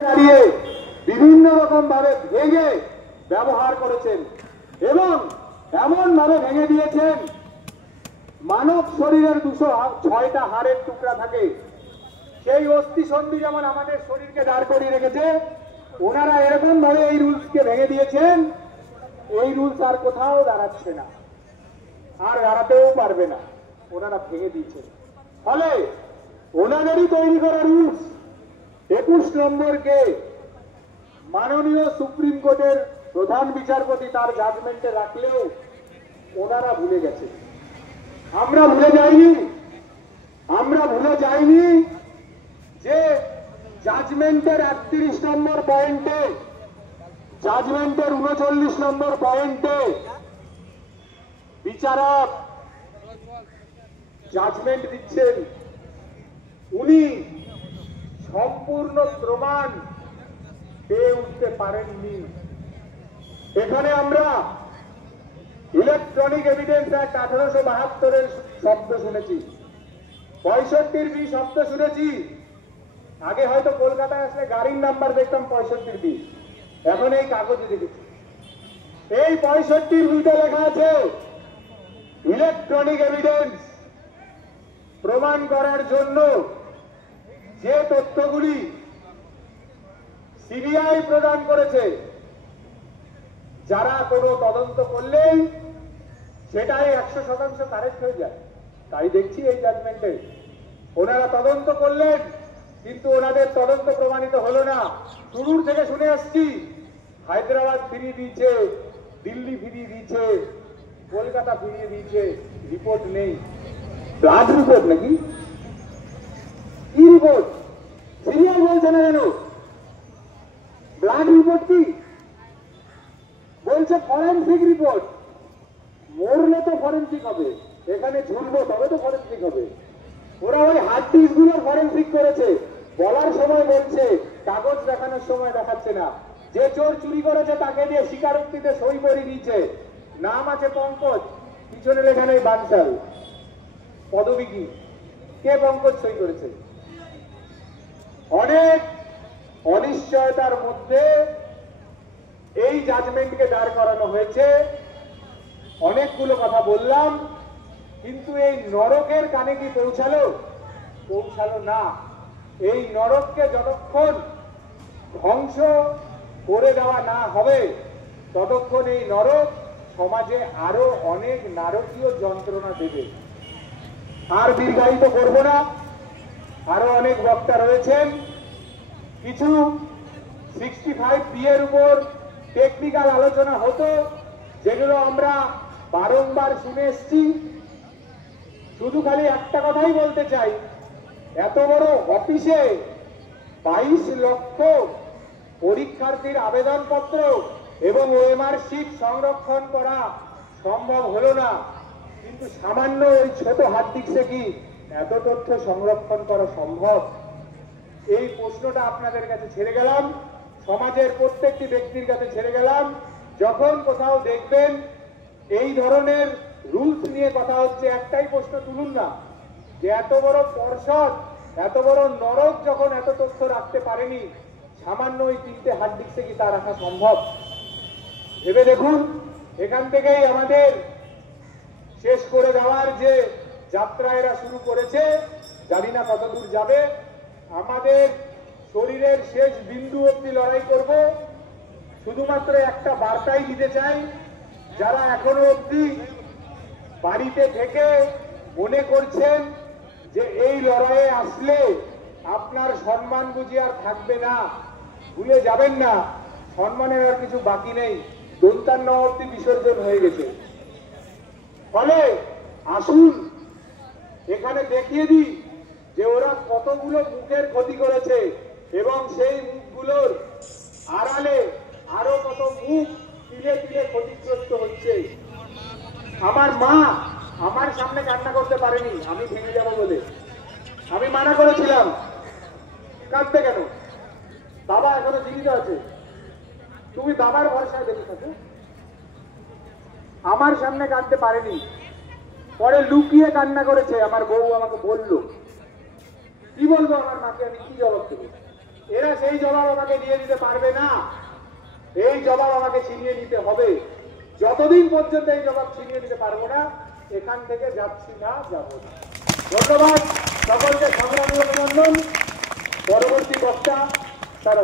দাঁড়িয়ে বিভিন্ন রকম ভাবে ভেঙে ব্যবহার করেছেন এবং এমন ভাবে ভেঙে দিয়েছেন মানব শরীরের 206টা হাড়ের টুকরা থাকে, সেই অস্থি সন্ধি যেমন আমাদের শরীরকে দাঁড় করিয়ে রেখেছে, ওনারা এরকম ভাবে এই রুলসকে ভেঙে দিয়েছেন। এই রুলস আর কোথাও দাঁড়াচ্ছে না, আর দাঁড়াতেও পারবে না, ওনারা ভেঙে দিয়েছেন। ফলে ওনাদেরই তৈরি করা রুলস 21 নম্বরকে মাননীয় সুপ্রিম কোর্টের প্রধান বিচারপতি তার জাজমেন্টে রাখলেও ওনারা ভুলে গেছে। আমরা ভুলে যাইনি যে জাজমেন্টের 31 নম্বর পয়েন্টে, জাজমেন্টের 39 নম্বর পয়েন্টে বিচারক জাজমেন্ট দিচ্ছেন, উনি সম্পূর্ণ প্রমাণ পেয়ে উঠতে পারেননি। এখানে আমরা ইলেকট্রনিক এভিডেন্স অ্যাক্ট 1872-এর শব্দ শুনেছি, 65B শব্দ শুনেছি। আগে হয়তো কলকাতায় আসলে গাড়ির নাম্বার দেখতাম 65B, এখন এই কাগজে দেখেছি। এই 65B-তে লেখা আছে ইলেকট্রনিক এভিডেন্স প্রমাণ করার জন্য যে তথ্যগুলি সিবিআই প্রদান করেছে, যারা কোনো তদন্ত করলেই সেটাই 100% কারেক্ট হয়ে যায়। তাই দেখছি এই জাজমেন্টে ওনারা তদন্ত করলেন, কিন্তু ওনাদের তদন্ত প্রমাণিত হলো না। শুরুর থেকে শুনে আসছি, হায়দ্রাবাদ ফিরিয়ে দিয়েছে, দিল্লি ফিরিয়ে দিয়েছে, কলকাতা ফিরিয়ে দিয়েছে, রিপোর্ট নেই। ব্লাড রিপোর্ট নাকি? কি রিপোর্ট? সিরিয়াল বলছে না কেন? ব্লাড রিপোর্ট কি বলছে? Forensic report. মরলে তো ফরেনসিক হবে, এখানে ঝুলবো তবে তো ফরেনসিক হবে। ওরা ওই হার্ড ডিস্ক গুলোর ফরেনসিক করেছে, বলার সময় বলছে, কাগজ দেখানোর সময় দেখাচ্ছে না। যে চোর চুরি করেছে তাকে দিয়ে স্বীকারোক্তিতে সই করে দিয়েছে, নাম আছে পঙ্কজ, পিছনে লেখা নেই বানশাল, পদবী কি, কে পঙ্কজ সই করেছে। অনেক অনিশ্চয়তার মধ্যে এই জাজমেন্টকে দাঁড় করানো হয়েছে। অনেকগুলো কথা বললাম, কিন্তু এই নরকের কানে কি পৌঁছালো? পৌঁছালো না। এই নরককে যতক্ষণ ধ্বংস করে দেওয়া না হবে, ততক্ষণ এই নরক সমাজে আরো অনেক নারকীয় যন্ত্রণা দেবে। আর দীর্ঘায়িত করব না, আরো অনেক বক্তা রয়েছেন। কিছু 65B এর উপর টেকনিক্যাল আলোচনা হতো, যেগুলো আমরা বারংবার শুনে এসছি। শুধু খালি একটা কথাই বলতে চাই, এত বড় অফিসে 22 লক্ষ পরীক্ষার্থীর আবেদনপত্র এবং ওএমআর শিট সংরক্ষণ করা সম্ভব হলো না, কিন্তু সামান্য ওই ছোট হার্ড ডিস্কে কি এত তথ্য সংরক্ষণ করা সম্ভব? এই প্রশ্নটা আপনাদের কাছে ছেড়ে গেলাম, সমাজের প্রত্যেকটি ব্যক্তির কাছে ছেড়ে গেলাম। যখন কোথাও দেখবেন এই ধরনের রুলস নিয়ে কথা হচ্ছে, একটাই প্রশ্ন তুলুন না, যে এত বড় পর্ষদ, এত বড় নরক যখন এত তথ্য রাখতে পারেনি, সামান্য ওই 3টে হার্ড ডিস্কে কি তা রাখা সম্ভব? ভেবে দেখুন। এখান থেকেই আমাদের শেষ করে দেওয়ার যে যাত্রা এরা শুরু করেছে, জানি না কত দূর যাবে। আমাদের শরীরের শেষ বিন্দু অবধি লড়াই করব। শুধুমাত্র একটা বার্তাই দিতে চাই, যারা এখনো অবধি বাড়িতে থেকে মনে করছেন যে এই লড়াইয়ে আসলে আপনার সম্মান বুঝি আর থাকবে না, ভুলে যাবেন না, সম্মানের আর কিছু বাকি নেই। দন্তান্ন অবধি বিসর্জন হয়ে গেছে। ফলে আসুন এখানে দেখিয়ে দিই যে ওরা কতগুলো মুখের ক্ষতি করেছে এবং সেই মুখগুলোর আড়ালে আরো কত মুখ তিলে তিলে ক্ষতিগ্রস্ত হচ্ছে। আমার মা আমার সামনে কান্না করতে পারেনি, আমি ভেঙে যাব বলে। আমি মানা করেছিলাম, কাঁদতে কেন, বাবা এখনো জীবিত আছে, তুমি বাবার ভরসায় দেখে থাকো। আমার সামনে কাঁদতে পারেনি, পরে লুকিয়ে কান্না করেছে। আমার বউ আমাকে বলল, কি বলবো আমার মাকে, আমি কি জবাব দেবো? এরা সেই জবাব আমাকে দিয়ে দিতে পারবে না। এই জবাব আমাকে ছিনিয়ে নিতে হবে। যতদিন পর্যন্ত এই জবাব ছিনিয়ে নিতে পারবো না, এখান থেকে যাচ্ছি না, যাবো না। ধন্যবাদ সকলকে, সংগ্রামী অভিনন্দন। পরবর্তী বক্তা তারা